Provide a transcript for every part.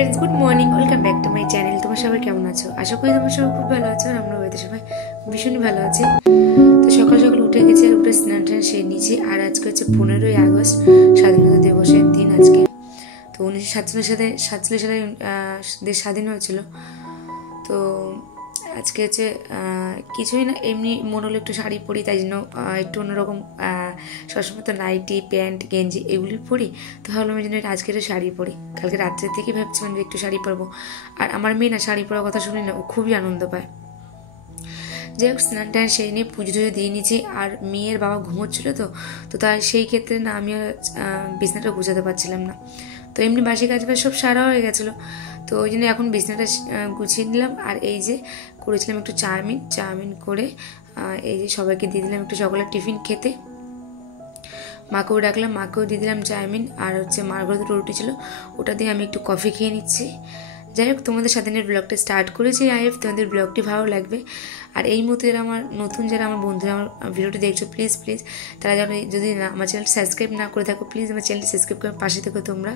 Friends, good morning, welcome back to my channel. তোমরা সবাই কেমন আছো? আশা করি তোমরা সবাই খুব ভালো আছো, আর আমরা বাড়িতে সবাই ভীষণই ভালো আছি। তো সকাল সকাল উঠে গেছি, আর উঠে স্নান টান সেরে নিয়েছি। আর আজকে হচ্ছে 15ই আগস্ট, স্বাধীনতা দিবসের দিন আজকে। তো 1947 সালে দেশ স্বাধীন হয়েছিল। তো আজকে হচ্ছে কিছুই না, এমনি মনে হলো একটু শাড়ি পরি, তাই জন্য একটু অন্যরকম, সবসময় তো নাইটি প্যান্ট গেঞ্জি এগুলি পরি। তো ভাবলাম এই জন্য আজকে একটু শাড়ি পরি। কালকে রাত্রে থেকে ভাবছিলাম যে একটু শাড়ি পরবো। আর আমার মেয়ে না শাড়ি পরার কথা শুনি না, ও খুবই আনন্দ পায়। যাই হোক, স্নান টান সেরে নিয়ে পুজো টুজো দিয়ে নিয়েছি। আর মেয়ের বাবা ঘুমোচ্ছিল, তো তার সেই ক্ষেত্রে না আমি আর বিছনাটা গুছাতে পারছিলাম না। তো এমনি বাসি কাজ সব সারা হয়ে গেছিলো, তো ওই জন্য এখন বিছনাটা গুছিয়ে নিলাম। আর এই যে করেছিলাম একটু চাউমিন করে এই যে সবাইকে দিয়ে দিলাম একটু সকালের টিফিন খেতে। মাকেও ডাকলাম, মাকেও দিয়ে দিলাম চাউমিন। আর হচ্ছে মার ঘরে দুটো রুটি ছিল, ওটা দিয়ে আমি একটু কফি খেয়ে নিচ্ছি। যাই হোক, তোমাদের সাথে ব্লগটা স্টার্ট করেছি। তোমাদের ব্লগটি ভালো লাগবে। আর এই মুহূর্তে যারা আমার বন্ধুরা আমার ভিডিওটি দেখছো, প্লিজ তারা যদি আমার চ্যানেল সাবস্ক্রাইব না করে থাকো, প্লিজ আমার চ্যানেলটি সাবস্ক্রাইব করে পাশে থেকো তোমরা।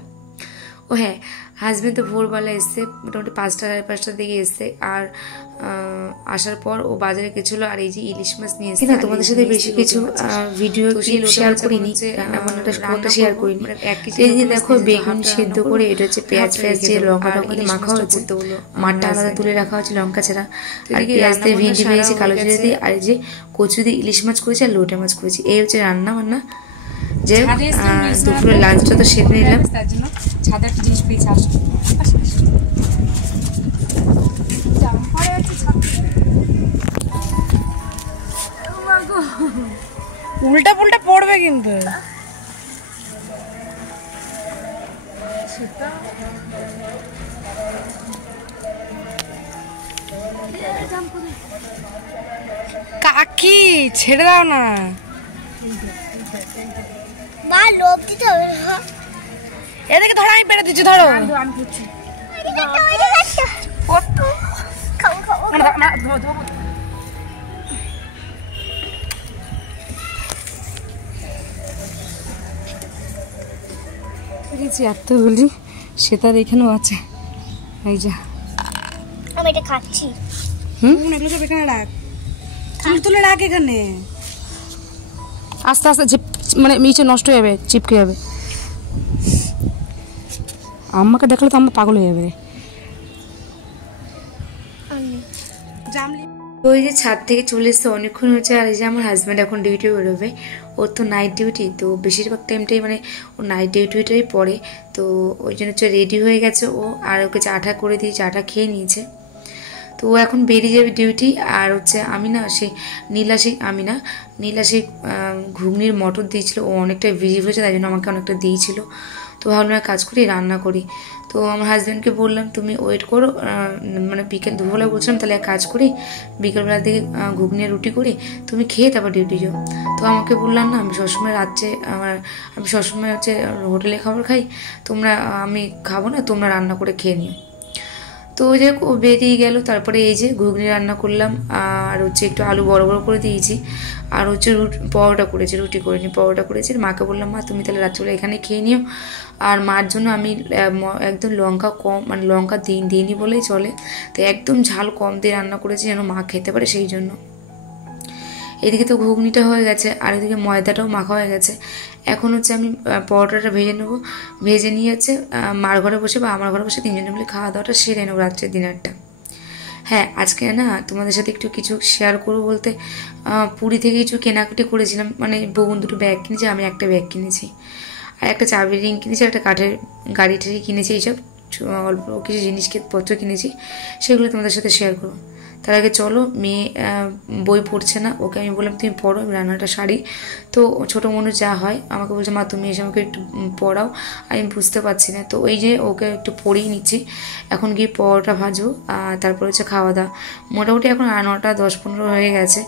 ও হ্যাঁ, হাজব্যান্ড তো ভোরবেলা এসছে, মোটামুটি 5টা সাড়ে 5টার দিকে এসছে। আর আসার পর ও বাজারে গেছিলো। আর এই যে ইলিশ মাছ নিয়ে এসছে। তোমাদের সাথে বেশি কিছু ভিডিও শেয়ার করিনি, রান্নাটা শেয়ার করিনি। এই যে দেখো, বেগুন সেদ্ধ করে, এটা হচ্ছে পেঁয়াজ দিয়ে লঙ্কা দিয়ে মাখা হচ্ছে। মাঠটা আলাদা তুলে রাখা হচ্ছে লঙ্কা ছাড়া। আর পেঁয়াজ দিয়ে ভেন্ডি ভেজেছি কালো জিরে দিয়ে। আর এই যে কচু দিয়ে ইলিশ মাছ করেছি আর লোটে মাছ করেছি। এই হচ্ছে রান্না বান্না। যে দুপুরে লাঞ্চটা তো সেরে নিলাম। ছাদে একটা জিনিস পেয়েছে, আসো উল্টা পুল্টা পড়বে কিন্তু। কাকি ছেড়ে দাও না, মা লোভ দিতে হবে না। এদিকে ধরো, আমি পেরে দিচ্ছি, ধরো। এতগুলি সে তার এখানেও আছে। এই যা, আমি এটা খাচ্ছি। এগুলো সব এখানে রাখ, তুলে রাখ এখানে। আস্তে আস্তে মানে নিচে নষ্ট হয়ে যাবে, চিপকে যাবে। আম্মাকে দেখলে তো আমরা পাগল হয়ে যাবে। ওই যে ছাদ থেকে চলে এসছে, অনেকক্ষণ হচ্ছে। আর এই যে আমার হাজব্যান্ড এখন ডিউটি বেরোবে, ওর তো নাইট ডিউটি, তো বেশিরভাগ টাইমটাই মানে ও নাইট ডিউটিটাই পড়ে। তো ওই জন্য হচ্ছে রেডি হয়ে গেছে ও, আর ওকে চাটা করে দিয়ে চাটা খেয়ে নিয়েছে। তো ও এখন বেরিয়ে যাবে ডিউটি। আর হচ্ছে আমি না নীলা সেই ঘুগনির মটর দিয়েছিল, ও অনেকটা ভিজি হয়েছে, তাই জন্য আমাকে অনেকটা দিয়েছিল। তো ভাবলাম কাজ করি, রান্না করি। তো আমার হাজব্যান্ডকে বললাম তুমি ওয়েট করো, মানে দুপুরবেলা বলছিলাম তাহলে এক কাজ করি, বিকেলবেলা দিকে ঘুগনি রুটি করি, তুমি খেয়ে তারপর ডিউটি যাও। তো আমাকে বললাম না, আমি সবসময় রাত্রে আমি সবসময় হচ্ছে হোটেলে খাবার খাই, আমি খাবো না, তোমরা রান্না করে খেয়ে নিও। তো ওই যে ও বেরিয়ে গেল। তারপরে এই যে ঘুগনি রান্না করলাম, আর হচ্ছে একটু আলু বড় বড় করে দিয়েছি। আর হচ্ছে পরোটা করেছি, রুটি করিনি, পরোটা করেছি। মাকে বললাম, মা তুমি তাহলে রাত্রিবেলা এখানে খেয়ে নিও। আর মার জন্য আমি একদম লঙ্কা কম, মানে লঙ্কা দিইনি বলেই চলে, তো একদম ঝাল কম দিয়ে রান্না করেছি যেন মা খেতে পারে, সেই জন্য। এদিকে তো ঘুগনিটা হয়ে গেছে, আর এদিকে ময়দাটাও মাখা হয়ে গেছে। এখন হচ্ছে আমি পরোটাটা ভেজে নেবো। ভেজে নিয়ে হচ্ছে মার ঘরে বসে বা আমার ঘরে বসে তিনজনে মিলে খাওয়া দাওয়াটা সেরে নেবো, রাত্রের ডিনারটা। হ্যাঁ, আজকে না তোমাদের সাথে একটু কিছু শেয়ার করবো বলতে, পুরী থেকে কিছু কেনাকাটি করেছিলাম। মানে বোন দুটো ব্যাগ কিনেছি, আমি একটা ব্যাগ কিনেছি, আর একটা চাবির রিং কিনেছি, একটা কাঠের গাড়ি টাড়ি কিনেছি। এইসব অল্প কিছু জিনিসপত্র কিনেছি, সেগুলো তোমাদের সাথে শেয়ার করবো। তার আগে চলো, মেয়ে বই পড়ছে না, ওকে আমি বললাম তুমি পড়ো, আমি রান্নাটা সারি। তো ছোটো মনে যা হয় আমাকে বলছে, মা তুমি এসে আমাকে একটু পড়াও, আমি বুঝতে পারছি না। তো ওই যে ওকে একটু পড়িয়ে নিচ্ছি। এখন গিয়ে পরোটা ভাজবো, তারপর হচ্ছে খাওয়া দাওয়া। মোটামুটি এখন 9টা 10-15 হয়ে গেছে।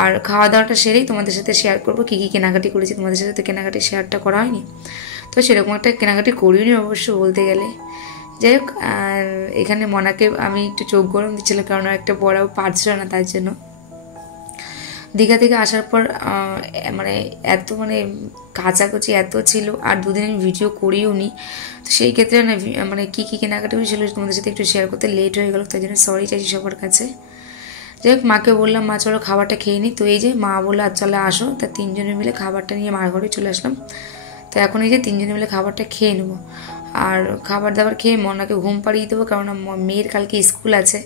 আর খাওয়া দাওয়াটা সেরেই তোমাদের সাথে শেয়ার করবো কী কী কেনাকাটি করেছি। তোমাদের সাথে তো কেনাকাটি শেয়ারটা করা হয়নি, তো সেরকম একটা কেনাকাটি করিও নি অবশ্য বলতে গেলে। যাই হোক, আর এখানে মনাকে আমি একটু চোখ গরম দিচ্ছিলাম, কারণ একটা পড়াও পারছিল না, তার জন্য। দীঘা থেকে আসার পর মানে এত মানে কাচাকুচি এত ছিল, আর দুদিন আমি ভিডিও করিও নি। তো সেই ক্ষেত্রে না মানে কী কী কেনাকাটা ছিল তোমাদের সাথে একটু শেয়ার করতে লেট হয়ে গেল, তাই জন্য সরি চাইছি সবার কাছে। যাই হোক, মাকে বললাম মা চলো খাবারটা খেয়ে নিই। তো এই যে মা বললো আর চলে আসো, তা তিনজনে মিলে খাবারটা নিয়ে মার ঘরে চলে আসলাম। তো এখন এই যে তিনজনে মিলে খাবারটা খেয়ে নেবো, আর খাবার দাবার খেয়ে মনাকে ঘুম পাড়িয়ে দেবো, কারণ মেয়ের কালকে স্কুল আছে।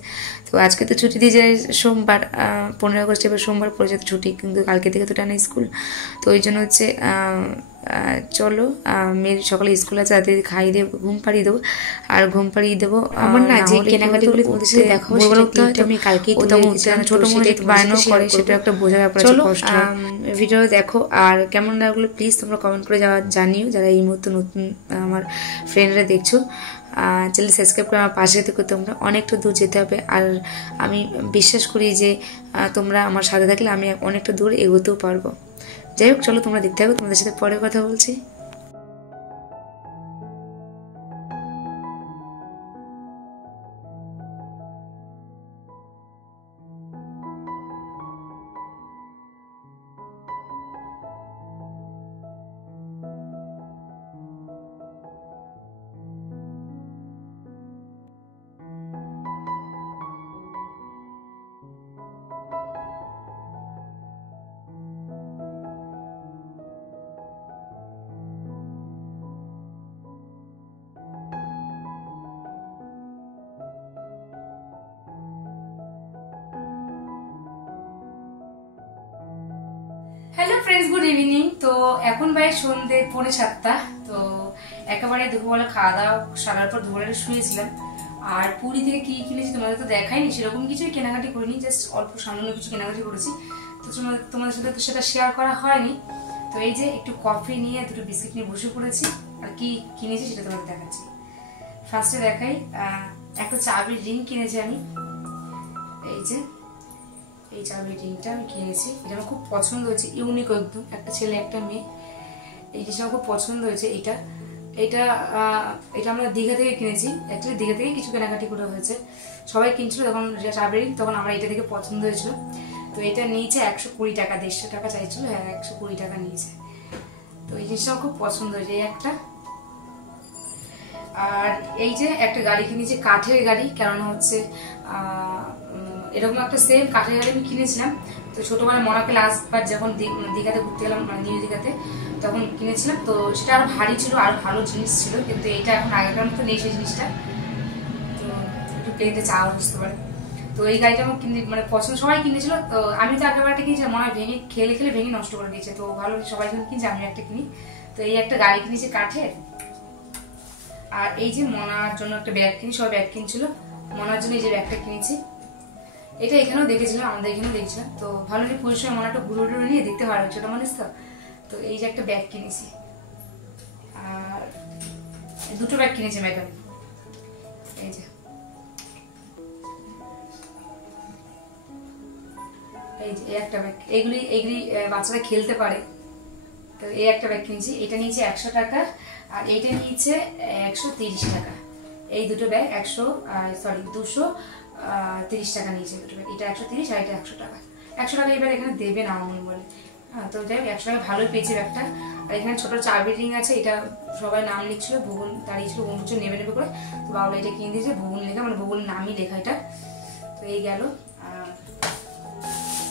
তো আজকে তো ছুটি দিয়ে যায় সোমবার, 15 আগস্ট এবার সোমবার পড়ে যেত ছুটি, কিন্তু কালকে থেকে তো টানা স্কুল। তো ওই জন্য হচ্ছে চলো মেয়ের সকালে স্কুল আছে, রাতে খাইয়ে দেবো, ঘুম পাড়িয়ে দেবো। আর ঘুম পাড়িয়ে দেবো আমার না যে কেনাকাটিগুলি তোমাদের সাথে দেখাবো, সেটা আমি কালকেই ছোট মনে বায়না করে, সেটা একটা বোঝার ব্যাপার। চলো ভিডিও দেখো, আর কেমন লাগলো প্লিজ তোমরা কমেন্ট করে জানিও, যারা এই মুহূর্তে নতুন আমার ফ্রেন্ডরা দেখছো। চ্যানেল সাবস্ক্রাইব করে আমার পাশে থেকে তোমরা, অনেকটা দূর যেতে হবে, আর আমি বিশ্বাস করি যে তোমরা আমার সাথে থাকলে আমি অনেকটা দূর এগোতেও পারবো। যাই হোক চলো তোমরা দেখতে হবে, তোমাদের সাথে পরে কথা বলছি। Hello friends, good evening. তো এখন ভাই সন্ধ্যে 6:45। তো একেবারে দুপুরবেলা খাওয়া দাওয়া সারার পর দুপুরবেলা শুয়েছিলাম। আর পুরী থেকে কি কিনেছি তোমাদের তো দেখাইনি, সেরকম কিছুই কেনাকাটি করিনি, জাস্ট অল্প সামান্য কিছু কেনাকাটি করেছি। তো তোমাদের সাথে তো সেটা শেয়ার করা হয়নি। তো এই যে একটু কফি নিয়ে দুটো বিস্কিট নিয়ে বসে পড়েছি, আর কি কিনেছি সেটা তোমাদের দেখাচ্ছি। ফার্স্টে দেখাই, একটা চাবির রিং কিনেছি আমি। এই যে এই চাবির রিংটা আমি কিনেছি, এটা আমার খুব পছন্দ হয়েছে, ইউনিক একদম, একটা ছেলে একটা মেয়ে। এই জিনিসটা আমার খুব পছন্দ হয়েছে। এটা আমরা দীঘা থেকে কিনেছি, অ্যাকচুয়ালি দীঘা থেকে কিছু কেনাকাটি করে হয়েছে, সবাই কিনছিল তখন চাবির রিং, তখন আমার এটা থেকে পছন্দ হয়েছিল। তো এটা নিয়েছে 120 টাকা, 150 টাকা চাইছিল, হ্যাঁ 120 টাকা নিয়েছে। তো এই জিনিসটা আমার খুব পছন্দ হয়েছে, এই একটা। আর এই যে একটা গাড়ি কিনেছি, কাঠের গাড়ি, কারণ হচ্ছে এরকম একটা সেম কাঠের গাড়ি আমি কিনেছিলাম। তো ছোটবেলায় মনাকে লাস্টবার যখন দীঘাতে ঘুরতে গেলাম, মানে নিউ দীঘাতে, তখন কিনেছিলাম। তো সেটা আরো ভারী ছিল, আর ভালো জিনিস ছিল, কিন্তু এটা এখন আগেকার মতো নেই সেই জিনিসটা। তো একটু কিনতে চাওয়া বুঝতে পারে। তো এই গাড়িটা আমার মানে পছন্দ, সবাই কিনেছিল। তো আমি তো আগের বারটা কিনেছিলাম, মনে হয় ভেঙে খেলে ভেঙে নষ্ট করে দিয়েছে। তো ভালো সবাই যখন কিনছে আমি একটা কিনি। তো এই একটা গাড়ি কিনেছি কাঠের। আর এই যে মনার জন্য একটা ব্যাগ কিনি, সবাই ব্যাগ কিনছিল, মনার জন্য এই যে ব্যাগটা কিনেছি। এটা এখানেও দেখেছিলাম, আমাদের এখানেও দেখছিলাম। তো ভালো লাগে পুরীর সময় মনে একটা ঘুরে নিয়ে দেখতে ভালো, ছোট মানুষ তো। তো এই যে একটা ব্যাগ কিনেছি, আর দুটো ব্যাগ কিনেছি ম্যাডাম। এই যে এই একটা ব্যাগ, এইগুলি বাচ্চারা খেলতে পারে। তো এই একটা ব্যাগ কিনেছি, এটা নিয়েছে 100 টাকা, আর এইটা নিয়েছে 130 টাকা। এই দুটো ব্যাগ 230 টাকা নিয়েছে দুটো ব্যাগ। এটা 130 আর এটা 100 টাকা। 100 টাকা এবার এখানে দেবে না আমার বলে। তো যাই হোক 100 টাকা ভালোই পেয়েছে ব্যাগটা। আর এখানে ছোট চাবি রিং আছে, এটা সবাই নাম লিখছিল, ভুবন দাঁড়িয়েছিল, ভুবন কিছু নেবে করে। তো বাবুলা এটা কিনে দিয়েছে, ভুবন লেখা, মানে ভুবন নামই লেখা এটা। তো এই গেল।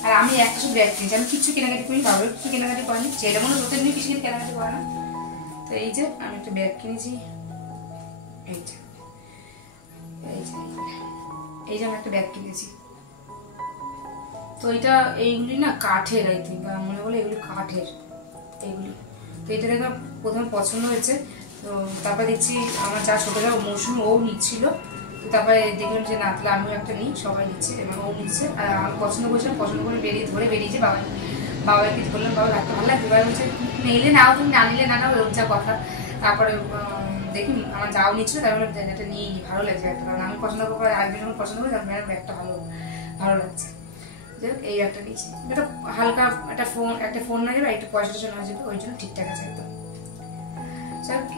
আর আমি একটা শুধু ব্যাগ কিনেছি, আমি কিছু কেনাকাটি করি, বাবুরা কিছু কেনাকাটি করেনি, যেটা মনে প্রত্যেক দিন কিছু কেনাকাটি করে না। তো এই যে আমি একটা ব্যাগ কিনেছি, এই যে আমি একটা ব্যাগ কিনেছি। তো এটা এইগুলি না কাঠের, আই থিঙ্ক মনে বলে এগুলি কাঠের এইগুলি। তো এটা দেখে প্রথমে পছন্দ হয়েছে। তো তারপরে দেখছি আমার যা ছোট যা মৌসুমি ও নিচ্ছিল। তো তারপরে দেখলাম যে না, তাহলে আমিও একটা নিই, সবাই নিচ্ছে এবং ও নিচ্ছে। আর আমি পছন্দ করছিলাম, পছন্দ করে বেরিয়েছে। বাবাকে বললাম, বাবা রাখতে ভালো লাগবে, এবার হচ্ছে নিলে নাও, তুমি না নিলে না নাও, ওর যা কথা। তারপরে দেখি আমার যাও নিচ্ছিল, তারপরে এটা নিয়ে ভালো লাগছে একটা, কারণ আমি পছন্দ করবো, আরেকজন যখন পছন্দ করি তার ব্যাগটা ভালো লাগছে। যাই হোক এই একটা নিয়েছি, এটা হালকা একটা ফোন না যাবে, একটু পয়সা টয়সা নেওয়া যাবে, ওই জন্য ঠিকঠাক আছে একদম।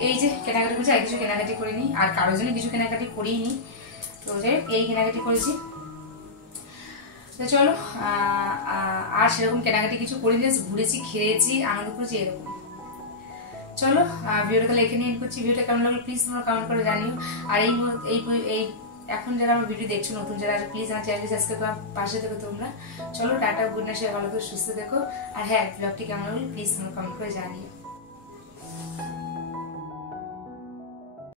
এই যে কেনাকাটি করেছি, আর কিছু কেনাকাটি করিনি, আর কারোর জন্য কিছু কেনাকাটি করিনি। তো যাই হোক এই কেনাকাটি করেছি। তো চলো আর সেরকম কেনাকাটি কিছু করিনি, ঘুরেছি, খেয়েছি, আনন্দ করেছি, এরকম। চলো ভিডিওটা তাহলে এখানে এন্ড করছি। ভিডিওটা কেমন লাগলো প্লিজ তোমরা কমেন্ট করে জানিও। আর এই এখন যারা আমার ভিডিও দেখছো, নতুন যারা আছে, প্লিজ আমার চ্যানেলটি সাবস্ক্রাইব করে পাশে থেকো তোমরা। চলো টাটা, গুড নাইট, সবাই ভালো করে সুস্থ থেকো। আর হ্যাঁ, ব্লগটি কেমন লাগলো প্লিজ তোমরা কমেন্ট করে জানিও।